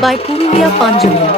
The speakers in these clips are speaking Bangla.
by Purulia Panjania.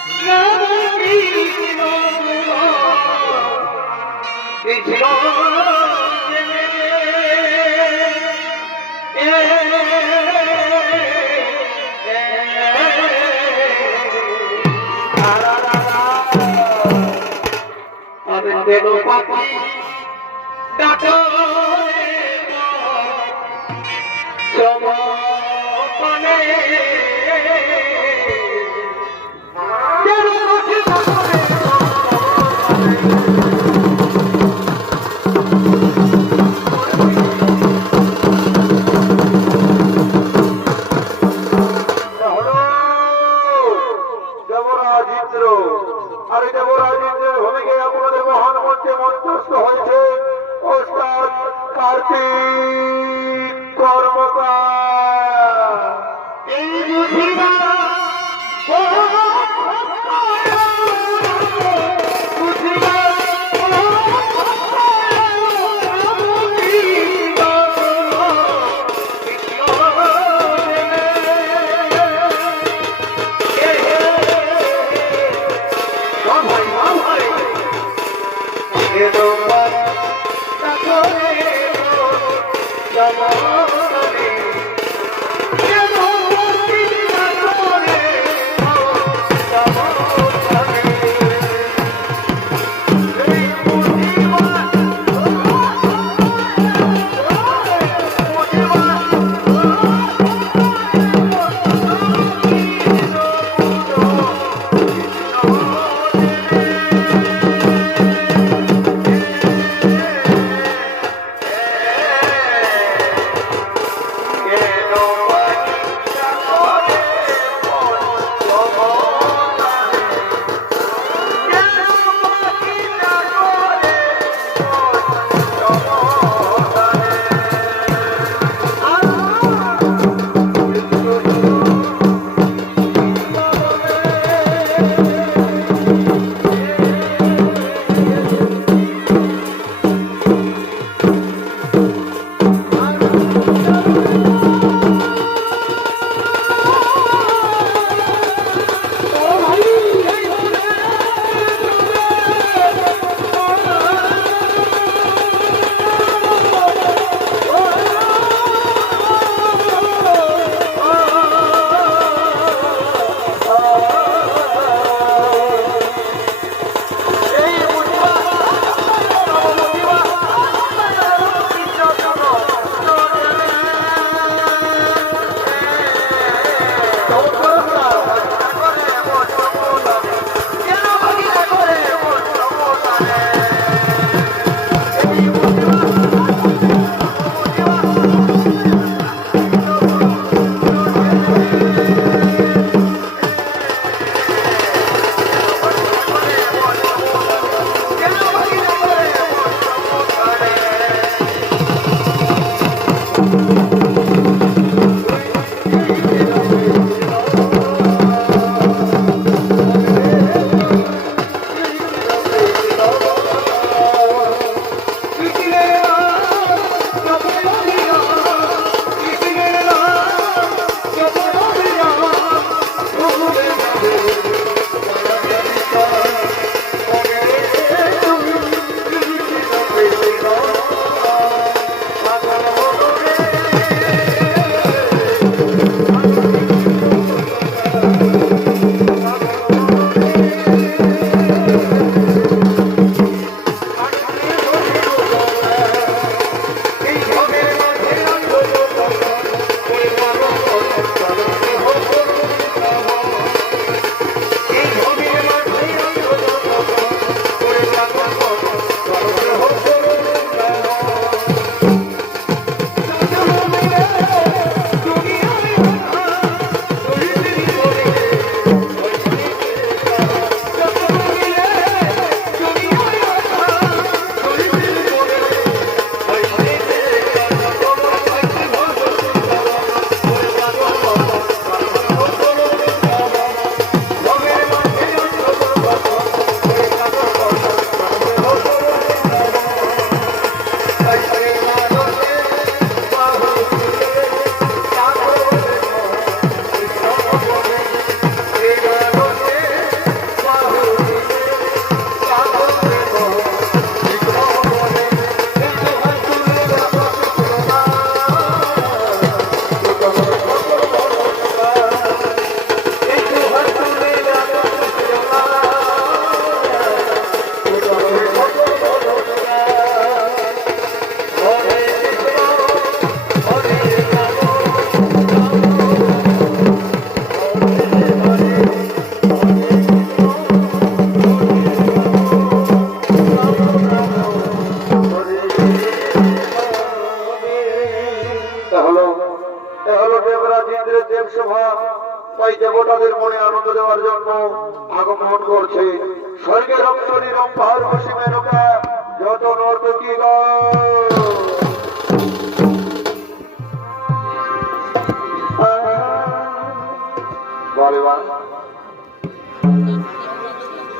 বেলো পাখি ডাকো।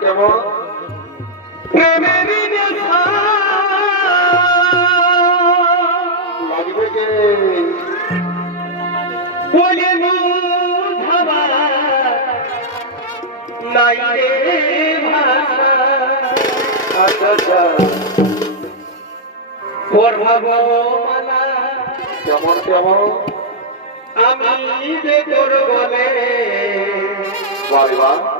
কেমন? লাগবে কে বলে নাই রে ভাষা। আচ্ছা কেমন কেমন? আমি যে তোর বলে। বারে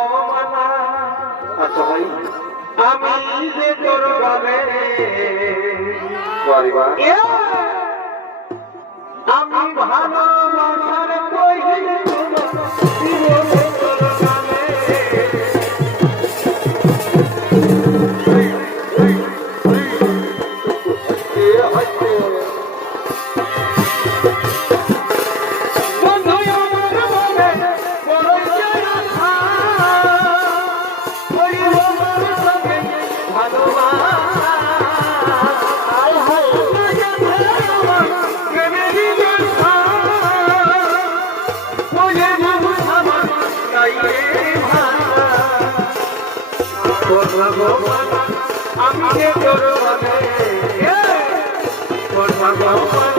আচ্ছা আমি যে তোর গানে আমি ভালোবাসার আমি যে তোর তোর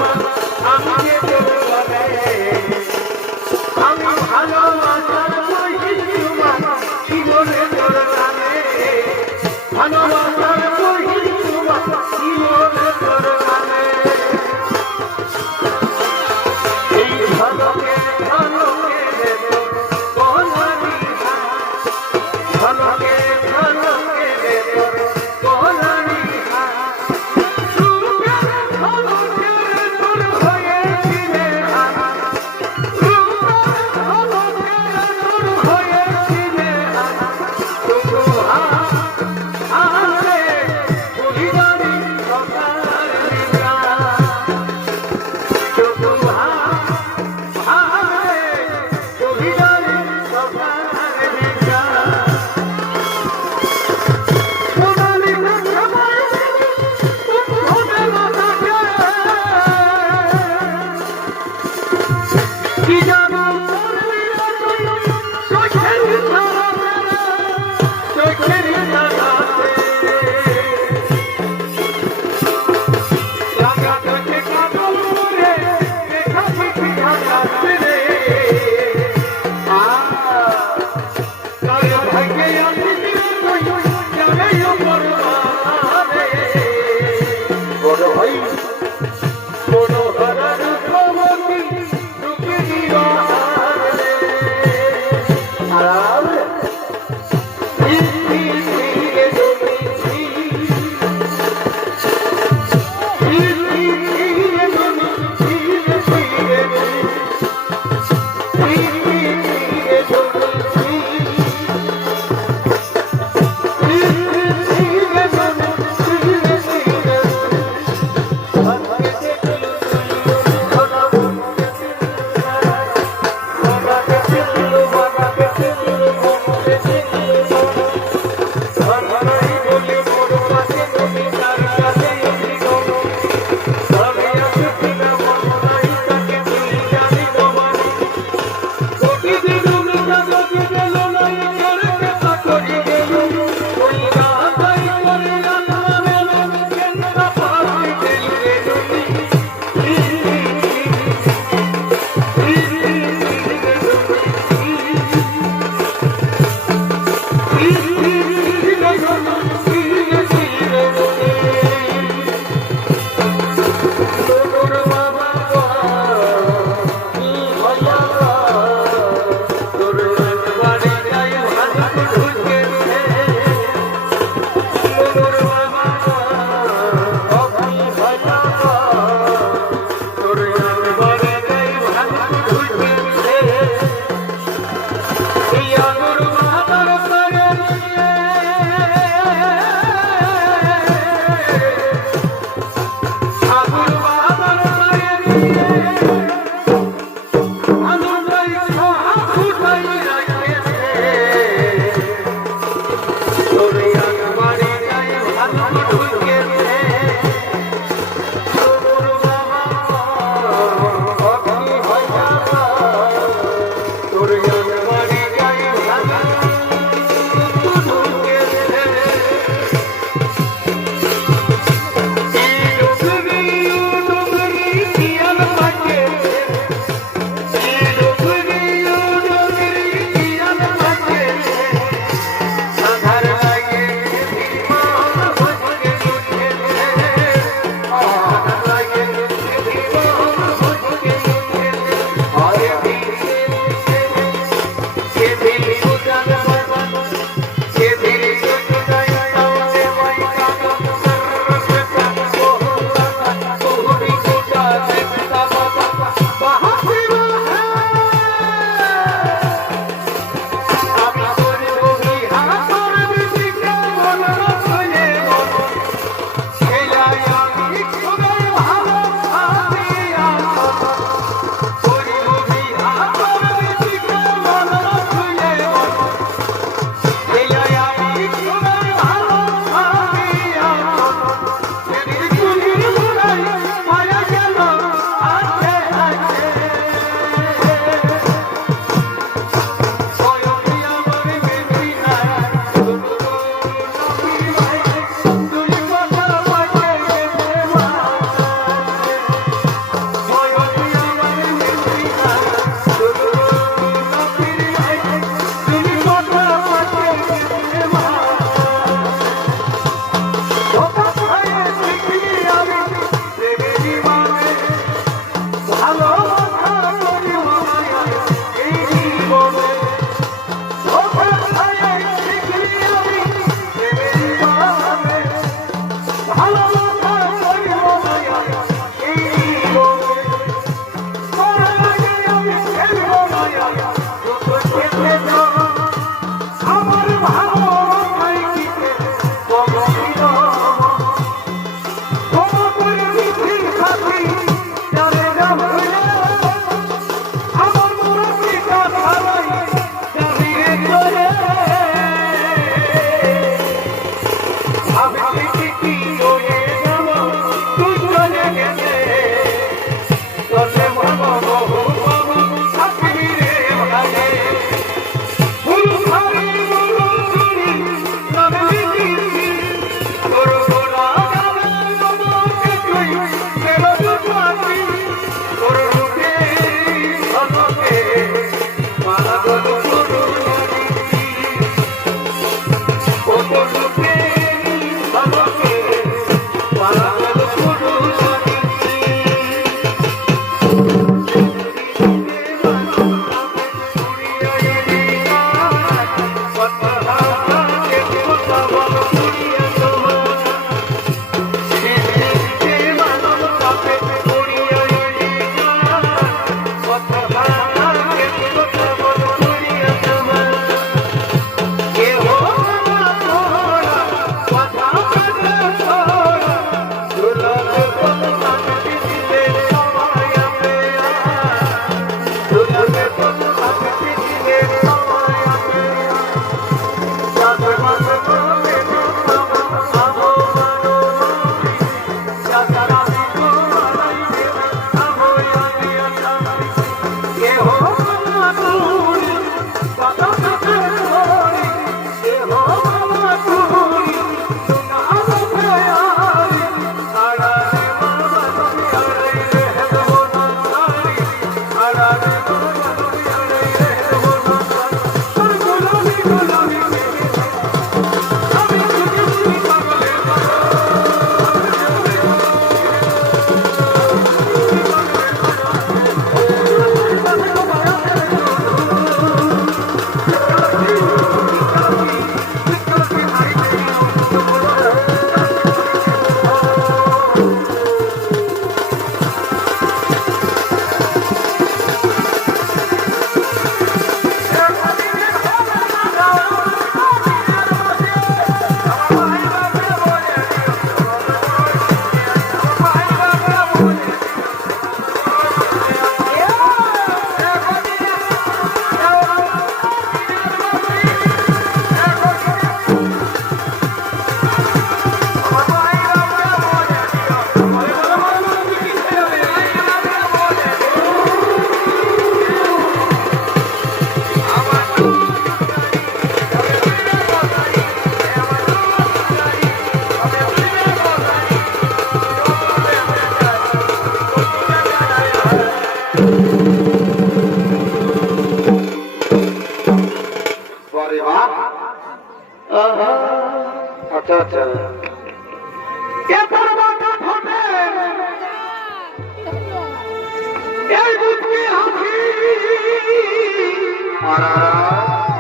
আমি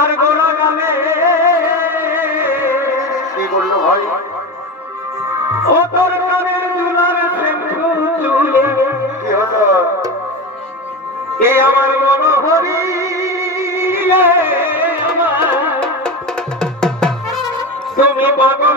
আর গোলা। গানে কি করল ভাই? ও তোর কানের দুলার শ্যাম্পু চুলে কি হলো? এ আমার মনোহরি আমার তুমি পাগল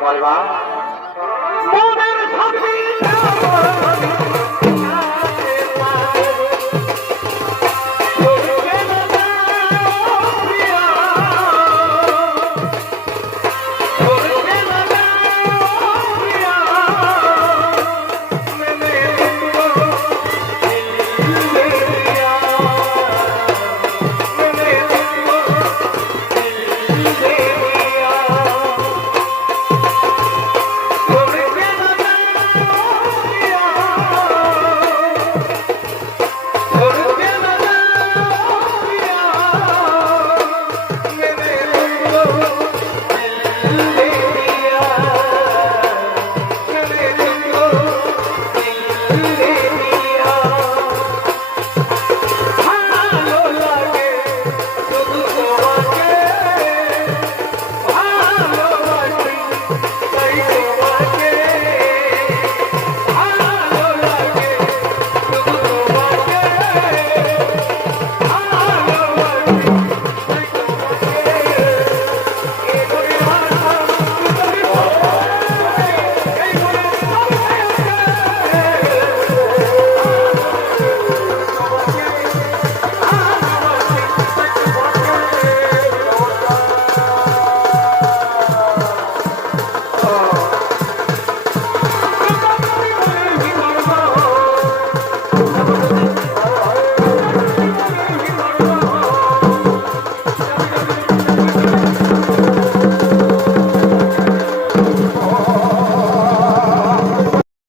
বলবা